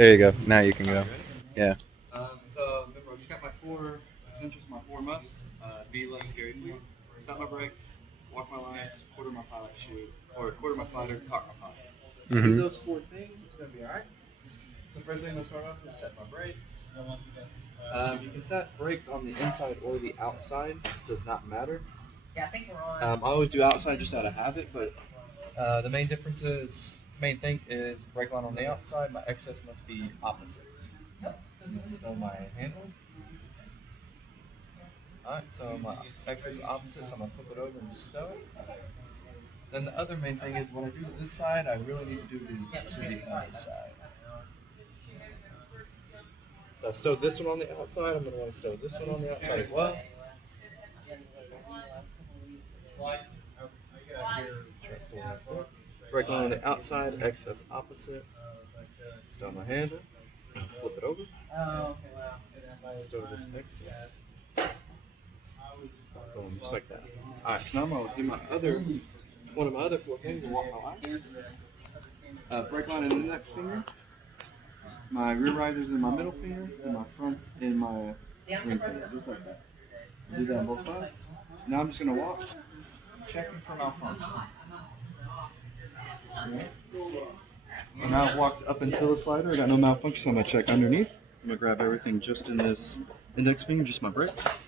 There you go. Now you can go. Yeah. So remember, I just got my four essentials, my four musts. Be less scary, please. Set my brakes, walk my lines, quarter my pilot chute, or quarter my slider, cock my pilot. Do those four things, it's gonna be all right. So first thing I'm gonna start off is set my brakes. You can set brakes on the inside or the outside. Does not matter. Yeah, I think we're on. I always do outside just out of habit, but the main difference is, main thing is brake line on the outside. My excess must be opposite. Stow my handle. Alright, so my excess is opposite, so I'm going to flip it over and stow it. Then the other main thing is when I do this side, I really need to do the other side. So I stowed this one on the outside, I'm going to want to stow this one on the outside as well. Brake line on the outside, excess opposite. Stow my handle, flip it over. Stow this excess. Boom, just like that. Alright, so now I'm going to do one of my other four things and walk my lines. Brake line in the index finger. My rear risers in my middle finger, and my fronts in my ring finger, just like that. Do that on both sides. Now I'm just going to walk, checking for malfunction. Now I've walked up until the slider, I got no malfunction, so I'm going to check underneath. I'm going to grab everything just in this index finger, just my brakes.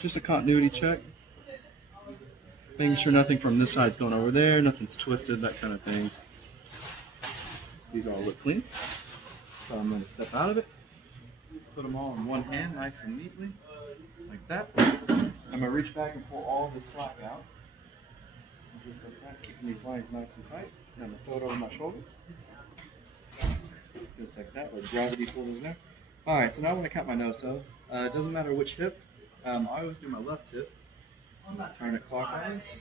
Just a continuity check. Making sure nothing from this side's going over there, nothing's twisted, that kind of thing. These all look clean. So I'm going to step out of it, put them all in one hand, nice and neatly, like that. I'm going to reach back and pull all this slack out. Just like that, keeping these lines nice and tight. And I'm going to throw it over my shoulder. Just like that, where gravity pulls there. Alright, so now I want to count my nose-cells. It doesn't matter which hip. I always do my left hip. So I'm going to turn it clockwise.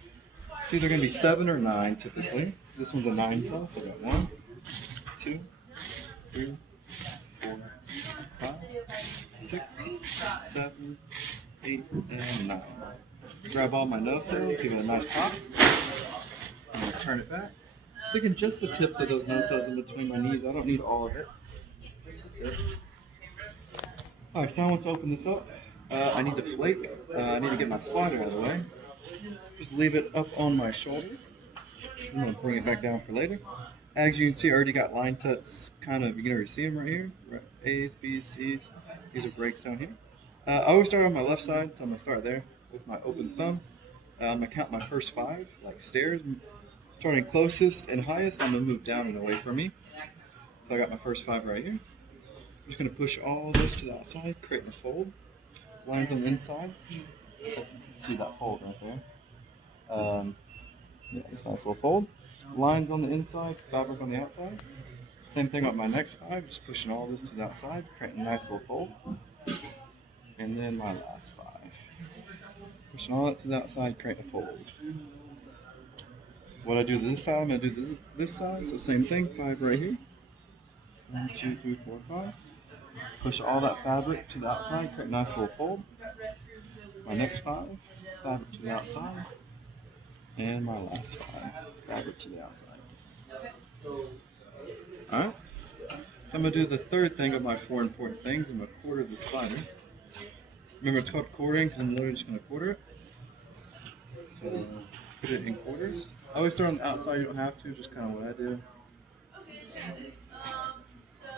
It's either going to be 7 or 9 typically. This one's a 9 cell, so I got 1, 2, 3, 4, 5, 6, 7, 8, and 9. Grab all my nose cells, give it a nice pop. I'm going to turn it back. Sticking just the tips of those nose cells in between my knees. I don't need all of it. Just the tips. Alright, so now once I open this up, I need to flake. I need to get my slider out of the way. Just leave it up on my shoulder. I'm going to bring it back down for later. As you can see, I already got line sets kind of, you can already see them right here. A's, B's, C's. These are brakes down here. I always start on my left side, so I'm going to start there with my open thumb. I'm going to count my first 5, like stairs. Starting closest and highest, I'm going to move down and away from me. So I got my first 5 right here. I'm just going to push all of this to the outside, creating a fold. Lines on the inside. See that fold right there. Yeah, this nice little fold. Lines on the inside, fabric on the outside. Same thing with my next 5, just pushing all this to the outside, creating a nice little fold. And then my last 5. Pushing all that to the outside, creating a fold. What I do to this side, I'm going to do this side, so same thing, 5 right here. 1, 2, 3, 4, 5. Push all that fabric to the outside, create a nice little fold. My next 5, fabric to the outside. And my last 5, fabric to the outside. Alright, so I'm going to do the third thing of my 4 important things. I'm going to quarter the slider. Remember, it's called quartering because I'm literally just going to quarter it. So put it in quarters. I always start on the outside, you don't have to, just kind of what I do.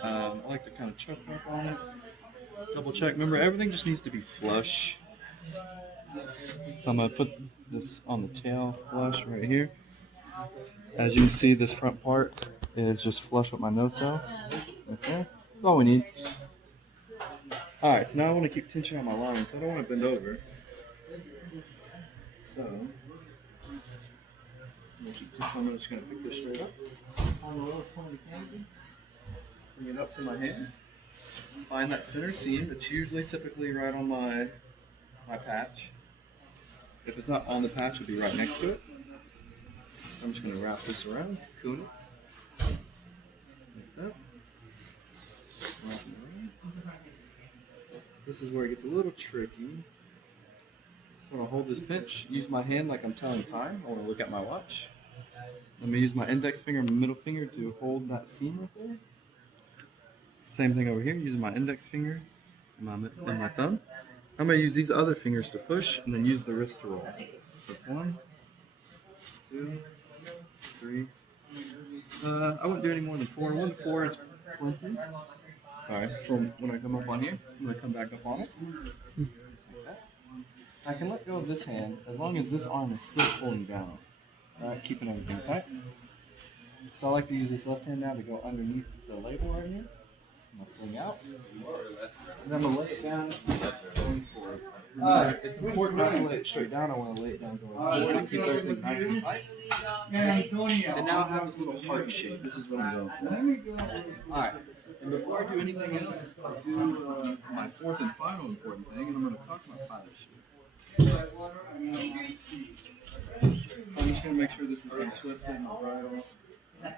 I like to kind of choke up on it. Double check. Remember, everything just needs to be flush. So I'm going to put this on the tail flush right here. As you can see, this front part is just flush with my nose cells. Okay, that's all we need. Alright, so now I want to keep tension on my lines. I don't want to bend over. So, I'm just going to pick this straight up. On the lowest point of the canopy. Bring it up to my hand. Find that center seam. It's usually typically right on my patch. If it's not on the patch, it'll be right next to it. I'm just going to wrap this around, cocoon it. Like that. Wrap it around. This is where it gets a little tricky. I'm going to hold this pinch, use my hand like I'm telling time. I want to look at my watch. I'm going to use my index finger and middle finger to hold that seam right there. Same thing over here, using my index finger and my thumb. I'm going to use these other fingers to push and then use the wrist to roll. So it's 1, 2, 3. I wouldn't do any more than 4. 1 to 4 is plenty. Alright, from when I come up on here, I'm going to come back up on it. Like that. I can let go of this hand as long as this arm is still pulling down. Alright, keeping everything tight. So I like to use this left hand now to go underneath the label right here. I'm going to swing out. And I'm going to let it down going forward. It's important not to lay it straight down. I want to lay it down going forward. It keeps everything nice and tight. And now I have this little heart shape. This is what I'm going for. Alright. And before I do anything else, I'll do my fourth and final important thing, and I'm going to cock my pilot chute. I'm just going to make sure this is being twisted and bridle. So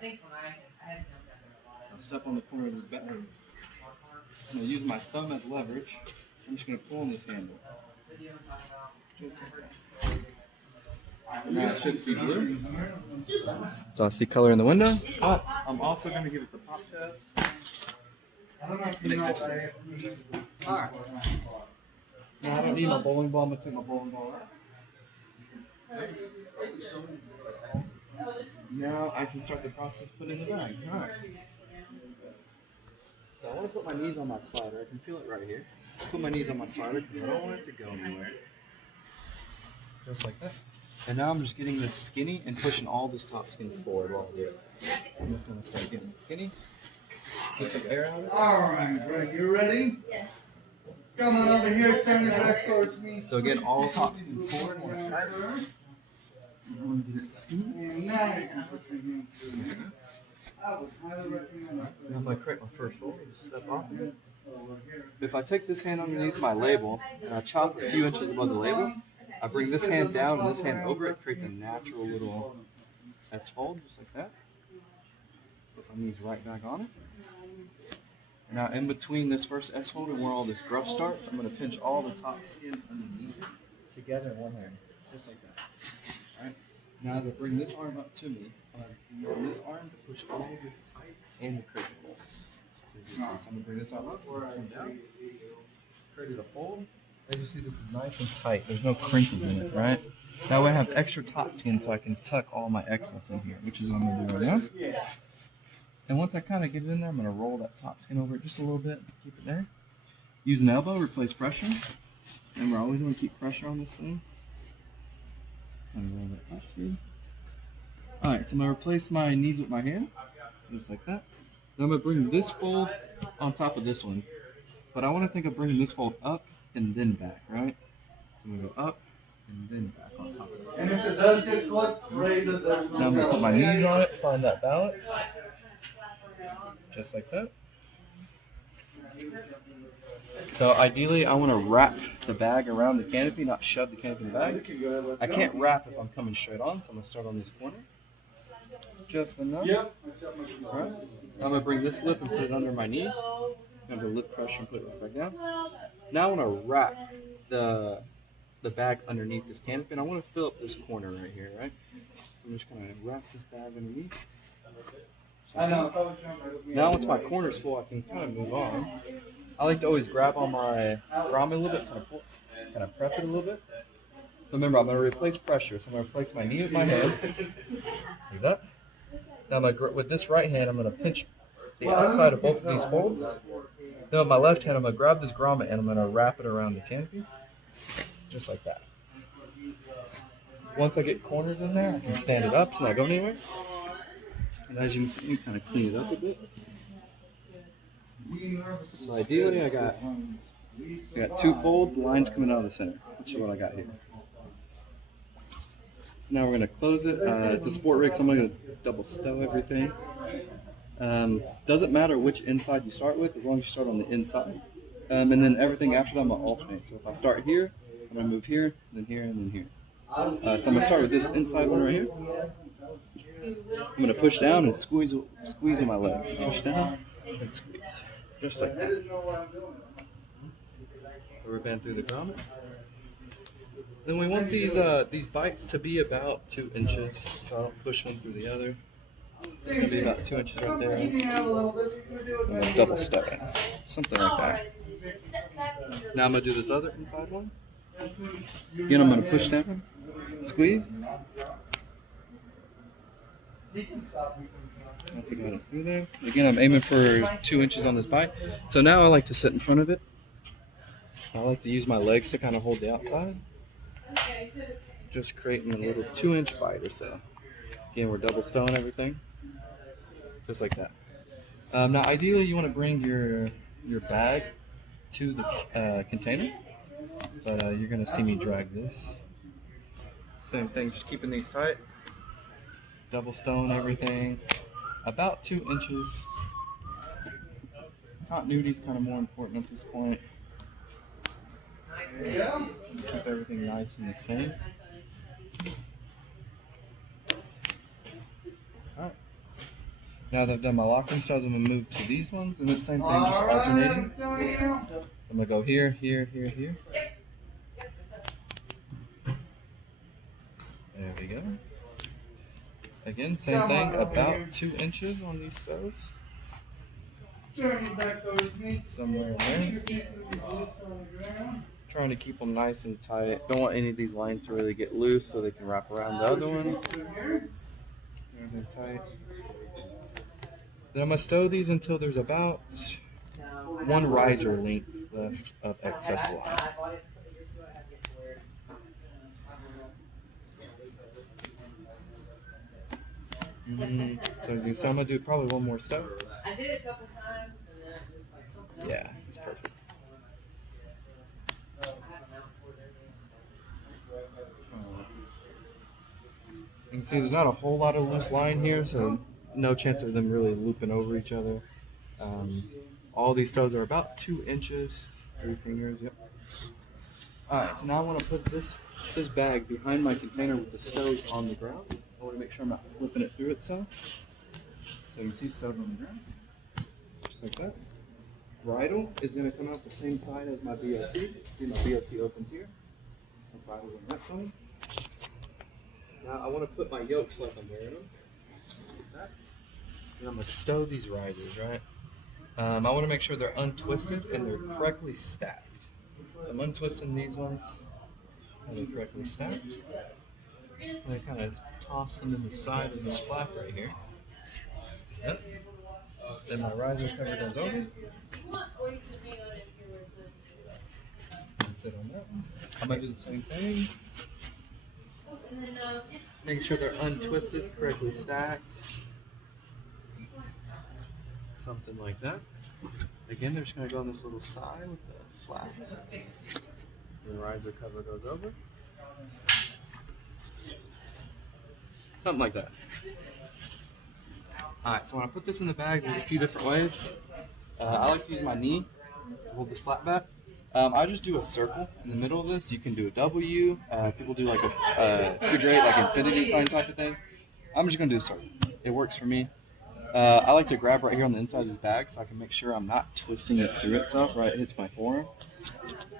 I'll step on the corner of the back. I'm going to use my thumb as leverage. I'm just going to pull on this handle. Now it should see blue. So I see color in the window. But I'm also going to give it the pop test. Alright. Now I don't need my bowling ball. I'm going to take my bowling ball out. Now I can start the process of putting it in the bag. Alright. So I want to put my knees on my slider. I can feel it right here. Put my knees on my slider because I don't want it to go anywhere. Just like that. And now I'm just getting this skinny and pushing all this top skin forward while I do it. I'm just going to start getting skinny. Get some air out of it. Alright, Greg, you ready? Yes. Come on over here, turn it back towards me. So again, all top skin forward, one side. You want to get it skinny. And now you can put your hands through. I would highly recommend that. Now if I correct my first fold, just step off. If I take this hand underneath my label and I chop a few inches above the label, I bring this hand down and this hand over it, creates a natural little S-fold, just like that. Put my knees right back on it. And now in between this first S-fold and where all this gruff starts, I'm going to pinch all the top skin underneath it together in one hand, just like that. Alright. Now as I bring this arm up to me, I'm going to use this arm to push all this tight and the curve fold. So I'm going to bring this arm up, this one down, create a fold. As you see, this is nice and tight. There's no crinkles in it, right? That way I have extra top skin so I can tuck all my excess in here, which is what I'm going to do right now. And once I kind of get it in there, I'm going to roll that top skin over it just a little bit, keep it there. Use an elbow, replace pressure. And we're always going to keep pressure on this thing. And roll that top skin. Alright, so I'm going to replace my knees with my hand, just like that. Then I'm going to bring this fold on top of this one. But I want to think of bringing this fold up and then back, right? I'm going to go up and then back on top of it. And if it does get caught, pray that there's no. Now I'm going to put my knees on it, find that balance. Just like that. So ideally, I want to wrap the bag around the canopy, not shove the canopy in the bag. I can't wrap if I'm coming straight on, so I'm going to start on this corner. Just enough. Yep. Alright. I'm going to bring this lip and put it under my knee. I'm going to lip pressure and put it right back down. Now I want to wrap the bag underneath this canopy, and I want to fill up this corner right here, right? So I'm just going to wrap this bag underneath. I know. Now once my corner's full, I can kind of move on. I like to always grab on my grommet a little bit, kind of prep it a little bit. So remember, I'm going to replace pressure. So I'm going to replace my knee with my hand, like that. Now with this right hand, I'm going to pinch the outside of both of these folds. Then with my left hand, I'm going to grab this grommet and I'm going to wrap it around the canopy, just like that. Once I get corners in there, I can stand it up, it's not going anywhere. And as you can see, you kind of clean it up a bit. So ideally, I got two folds, lines coming out of the center, which is what I got here. So now we're going to close it. It's a sport rig, so I'm going to double stow everything. Doesn't matter which inside you start with, as long as you start on the inside. And then everything after that, I'm going to alternate. So if I start here, I'm going to move here, then here, and then here. So I'm going to start with this inside one right here. I'm going to push down and squeeze with my legs. Push down and squeeze. Just like that. Rubber band through the grommet. Then we want these bites to be about 2 inches, so I don't push one through the other. It's gonna be about 2 inches right there. You have a little bit. You're gonna do I'm it. gonna double stow it, something like that. Now I'm gonna do this other inside one. Again, I'm gonna push down, squeeze. That's about it through there. Again, I'm aiming for 2 inches on this bite. So now I like to sit in front of it. I like to use my legs to kind of hold the outside. Just creating a little 2-inch bite or so. Again, we're double stowing everything. Just like that. Now, ideally, you want to bring your bag to the container. But you're going to see me drag this. Same thing, just keeping these tight. Double stowing everything. About 2 inches. Continuity is kind of more important at this point. Keep everything nice and the same. Alright. Now that I've done my locking styles, I'm going to move to these ones. And the same thing, just alternating. I'm going to go here, here, here, here. There we go. Again, same thing, about 2 inches on these stows. Somewhere in there. Trying to keep them nice and tight. Don't want any of these lines to really get loose so they can wrap around the other one. They're tight. Then I'm going to stow these until there's about 1 riser length left of excess line. So as you can see, I'm going to do probably 1 more stow. I did it a couple times and then it just like something else. Yeah, it's perfect. You can see there's not a whole lot of loose line here, so no chance of them really looping over each other. All these stows are about 2 inches, 3 fingers, yep. Alright, so now I want to put this bag behind my container with the stows on the ground. I want to make sure I'm not flipping it through itself. So you can see stows on the ground, just like that. Bridle is going to come out the same side as my BLC. See my BLC opens here. So bridle's on that side. Now I want to put my yokes like I'm wearing them. Like that. And I'm going to stow these risers, right? I want to make sure they're untwisted and they're correctly stacked. So I'm untwisting these ones and they're correctly stacked. And I kind of toss them in the side of this flap right here. Yep. Then my riser cover goes over. That's it on that one. I'm going to do the same thing. Making sure they're untwisted, correctly stacked. Something like that. Again, they're just going to go on this little side with the flap. The riser cover goes over. Something like that. Alright, so when I put this in the bag, there's a few different ways. I like to use my knee to hold this flat back. I just do a circle in the middle of this. You can do a W. People do like a figure 8, like infinity sign type of thing. I'm just going to do a circle. It works for me. I like to grab right here on the inside of this bag so I can make sure I'm not twisting it through itself, right? It hits my forearm. So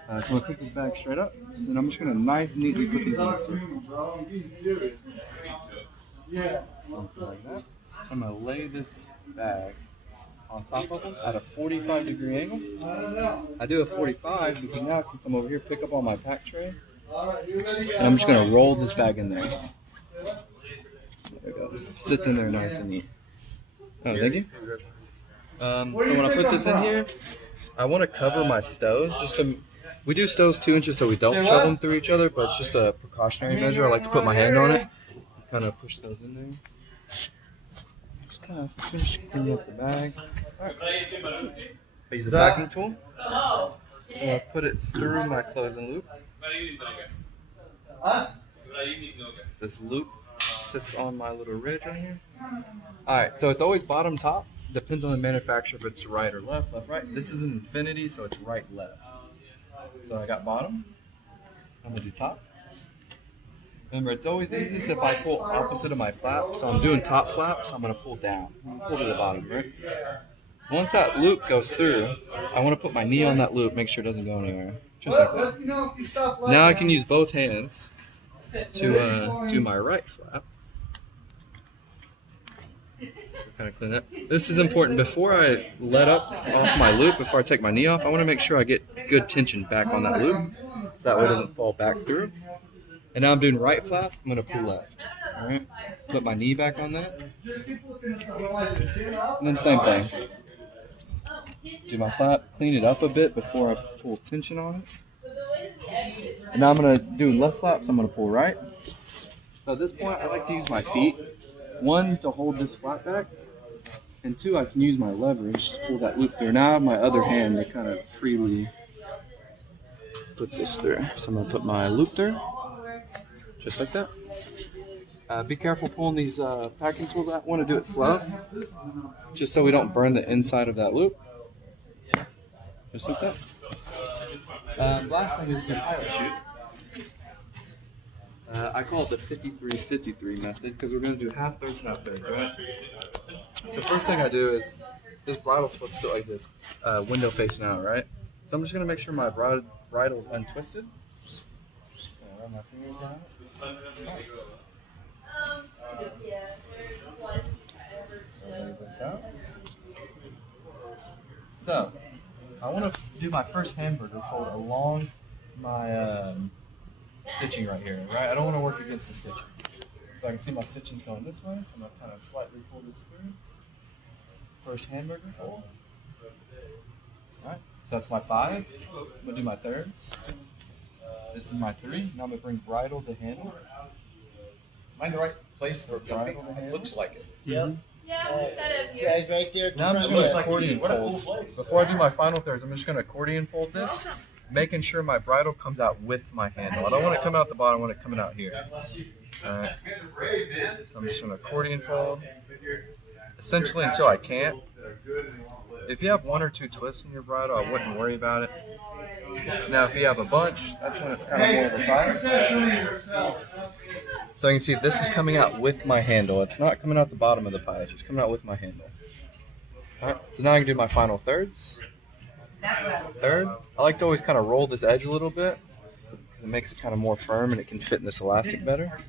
I'm going to pick this bag straight up, and then I'm just going to nice and neatly put these in a circle. Something like that. I'm going to lay this bag on top of them at a 45-degree angle. I do a 45 because now I can come over here, pick up on my pack tray, and I'm just going to roll this bag in there. There we go. Sits in there nice and neat. Oh, thank you. So when I put this in here, I want to cover my stows. We do stows 2 inches so we don't shove them through each other, but it's just a precautionary measure. I like to put my hand on it, kind of push those in there. Just kind of finish cleaning up the bag. Right. I use a vacuum tool. So I put it through my clothing loop. This loop sits on my little ridge right here. Alright, so it's always bottom top. Depends on the manufacturer if it's right or left, left, right. This is an infinity, so it's right, left. So I got bottom. I'm going to do top. Remember, it's always easiest if I pull opposite of my flap. So I'm doing top flap, so I'm going to pull down. I'm going to pull to the bottom, right? Once that loop goes through, I want to put my knee on that loop, make sure it doesn't go anywhere. Just like that. Now I can use both hands to do my right flap. kind of clean that. This is important. Before I let up off my loop, before I take my knee off, I want to make sure I get good tension back on that loop, so that way it doesn't fall back through. And now I'm doing right flap. I'm going to pull left. All right. Put my knee back on that. And then same thing. Do my flap, clean it up a bit before I pull tension on it. And now I'm going to do left flaps. I'm going to pull right. So at this point, I like to use my feet. One, to hold this flap back. And two, I can use my leverage to pull that loop through. Now I have my other hand to kind of freely put this through. So I'm going to put my loop through. Just like that. Be careful pulling these packing tools out. I want to do it slow. Just so we don't burn the inside of that loop. Just like that. Last thing is do pilot chute. I call it the 53-53 method because we're going to do half thirds, right? So first thing I do is, this bridle's supposed to sit like this, window facing out, right? So I'm just going to make sure my bridle's untwisted. Run my fingers around it. This out. So, I want to do my first hamburger fold along my stitching right here, right? I don't want to work against the stitching. So I can see my stitching's going this way, so I'm going to kind of slightly pull this through. First hamburger fold. Alright, so that's my 5. I'm going to do my thirds. This is my 3. Now I'm going to bring bridle to handle. Am I in the right place for jumping? It looks like it. Yep. Yeah, instead of Guys, right there. Now I'm just going to Looks like accordion what a cool fold. place. Before I do my final thirds, I'm just going to accordion fold this, making sure my bridle comes out with my handle. I don't want it coming out the bottom, I want it coming out here. Alright. So I'm just going to accordion fold. Essentially until I can't. If you have 1 or 2 twists in your bridle, I wouldn't worry about it. Now if you have a bunch, that's when it's kind of more of a fight. So you can see this is coming out with my handle. It's not coming out the bottom of the pie, it's just coming out with my handle. Alright, so now I can do my final thirds. Third, I like to always kind of roll this edge a little bit. It makes it kind of more firm and it can fit in this elastic better.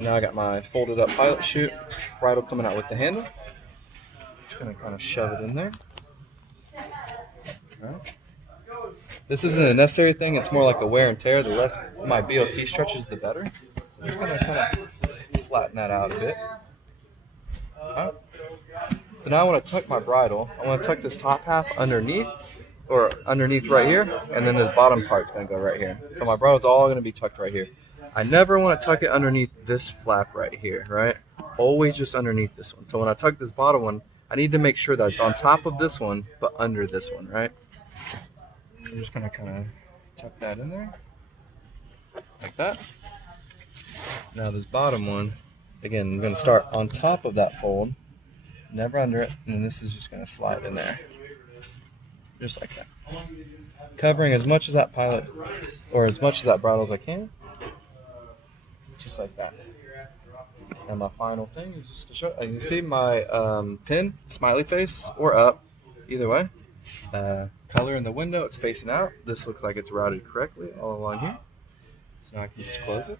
Now I got my folded up pilot chute, bridle coming out with the handle. Just going to kind of shove it in there. Alright. This isn't a necessary thing, it's more like a wear and tear. The less my BOC stretches, the better. I'm just going to kind of flatten that out a bit. Alright. So now I want to tuck my bridle. I want to tuck this top half underneath, or underneath right here, and then this bottom part's going to go right here. So my bridle's all going to be tucked right here. I never want to tuck it underneath this flap right here, right? Always just underneath this one. So when I tuck this bottom one, I need to make sure that it's on top of this one, but under this one, right? So I'm just going to kind of tuck that in there, like that. Now this bottom one, again, I'm going to start on top of that fold, never under it, and then this is just going to slide in there, just like that. Covering as much as that pilot, or as much as that bridle as I can, just like that. And my final thing is just to show, you can see my pin, smiley face, or up, either way. Color in the window, it's facing out. This looks like it's routed correctly all along here. So now I can just close it.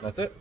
That's it.